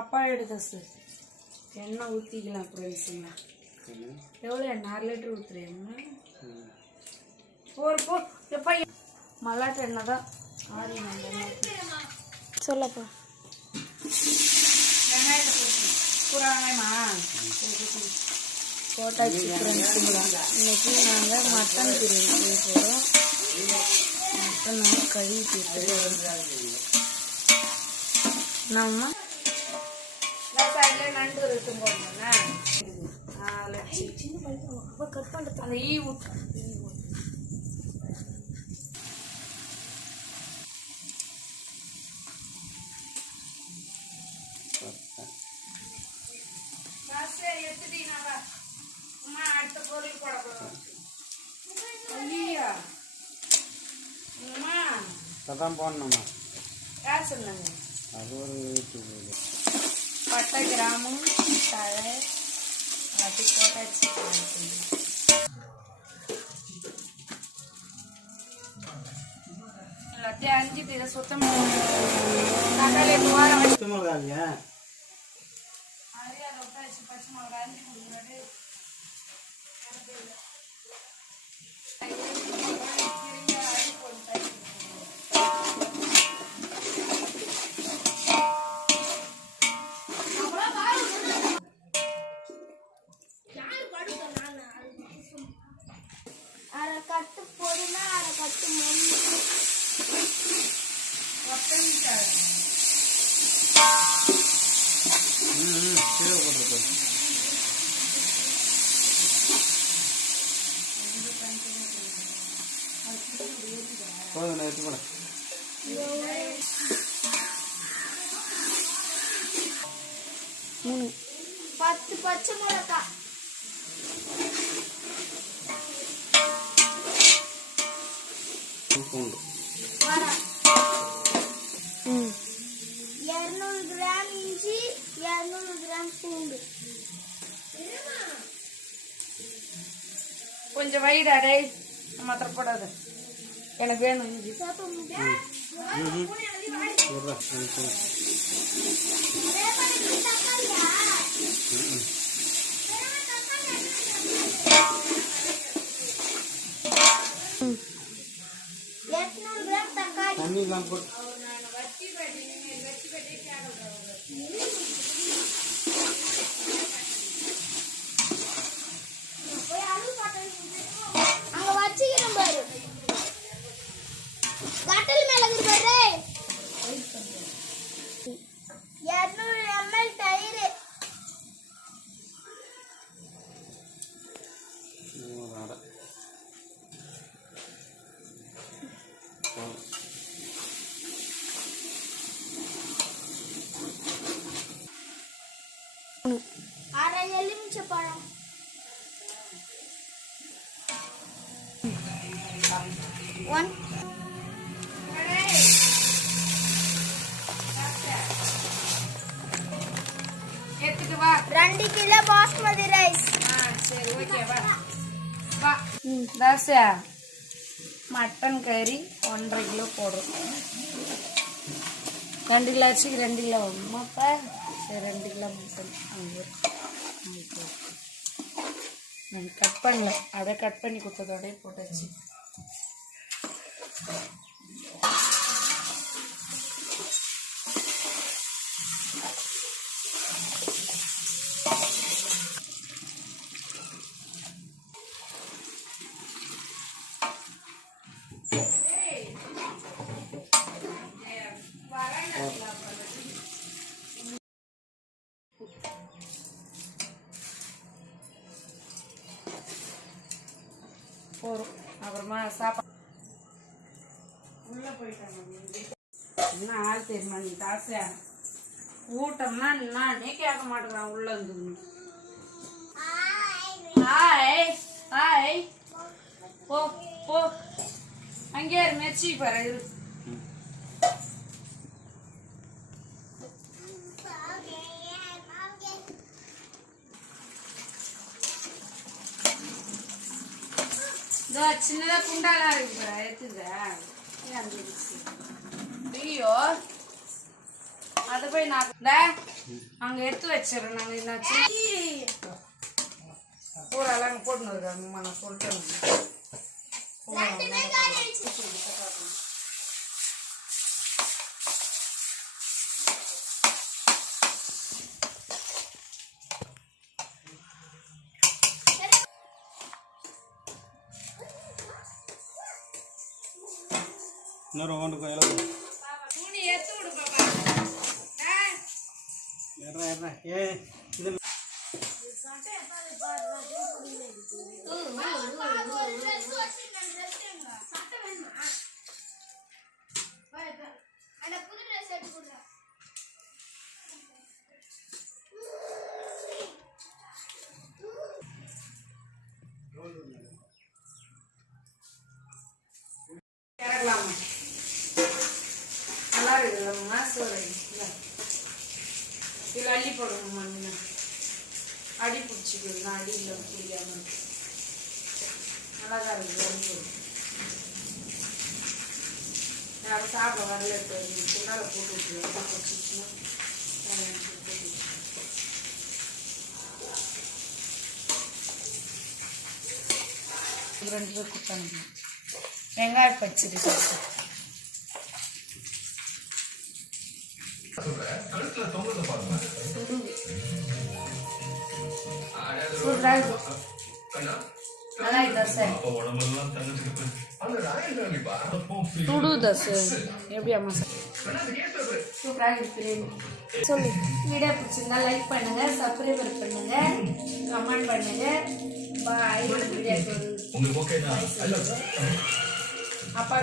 அப்பா எடுத்த சார் எண்ணெய் ஊற்றிக்கலாம் ஃப்ரெண்ட்ஸுங்க. எவ்வளோ எண்ணெய்? 6 லிட்டர் ஊற்றுறேன். போ எப்பா மல்லாட்டு எண்ணெய் தான் ஆடி சொல்லப்பா. வெங்காயத்தை போட்டு பூரா வெங்காயமா போட்டாச்சு ஃப்ரெண்ட்ஸுங்களா. இன்னைக்கு நாங்கள் மட்டன் பிரியாணி செய்ய போகிறோம். மட்டன் நாங்கள் கழுவி நம்ம நண்டு இருக்கும் போதுண்ணா கட் பண்ணுறது அந்த ஈ ஊற்று எடுத்துட்டீங்கன்னா அம்மா அடுத்த பொருள் போடக்கூடாது. ஐயா அம்மா அதான் போடணும்மா. யார் சொன்னாங்க? அது ஒரு பட்டை கிராமம் தழை அது போட்டாச்சு. எல்லாத்தையும் அரிஞ்சிட்டு இதை சுத்தம் தக்காளி வாரம் பச்சை மிளகாங்க அரியா ரொட்டாச்சு. பச்சை மிளகா அரிஞ்சு கொடுக்குறாரு. அரை கட்டு பொடினா அரை கட்டு மல்லி போதும் எடுத்து போல. 10 பச்சை மிளகா, பூண்டு 200 கிராம் இஞ்சி, 200 கிராம் பூண்டு. கொஞ்சம் வைடா டே மாத்திரம் போடாது. எனக்கு வேணும் இஞ்சி. தண்ணிலாம் போட்டு அங்க வச்சுக்கிறேன் பாரு. கட்டல் மேல இருக்கு பாரு. 200 ml தயிர், அரை எலுமிச்சை பழம், 2 கிலோ பாஸ்மதி ரைஸ். சரி ஓகே வா தாசியா. மட்டன் கறி 1.5 கிலோ போடுறோம். 2 கிலோ அரிசிக்கு 2 கிலோ ஆகுமாப்பா. சரி 2 கிலோ மட்டன் அங்கே நான் கட் பண்ணல, அதை கட் பண்ணி கொடுத்ததோடய போட்டாச்சு. போகிறோம் அப்புறமா சாப்பாடு உள்ளே போயிட்டாங்க. என்ன ஆள் தெரியுமா நீ தாசியா? கூட்டம்னா நானே கேட்க மாட்டேங்கிறான் உள்ள இருந்து. ஹாய் ஹாய் போ போ அங்கே மெச்சி பாரு. சின்னதா குண்டாலாம் இருக்கு பாரு. எடுத்துதா ஐயோ போய் நான் அங்கே எடுத்து வச்சிடறேன். நாங்கள் என்னாச்சு பூராலாம் அங்கே போட்டுன்னு இருக்காங்கம்மா. நான் சொல்லிட்டேன். இன்னொரு ஒன்றுக்கும் இலை துணி எடுத்து விடு பாப்பா. ஏ இது இறக்கலாமா? நல்லா இருக்குதுல்லம்மா சோறு. இதில் அள்ளி போடணும்மா. நீங்கள் அடி பிடிச்சிக்குது. நான் அடி இல்லை பிடிக்காம நல்லா தான் இருக்குது. அடி போடு. யாரும் சாப்பிட வரல. குண்டால போட்டு விட்டுருவேன். அடி பிடிச்சிச்சுன்னா ரெண்டு பேர் கொடுத்தாங்க. வெங்காய பச்சடி சாப்பிட்டு சுடு தோசை எப்படி அம்மா சூப்பராக இருக்கிறேன் சொல்லு. வீடியோ பிடிச்சிருந்தா லைக் பண்ணுங்க, சப்ஸ்கிரைப் பண்ணுங்க, கமெண்ட் பண்ணுங்க. பாய். வீடியோ அப்பா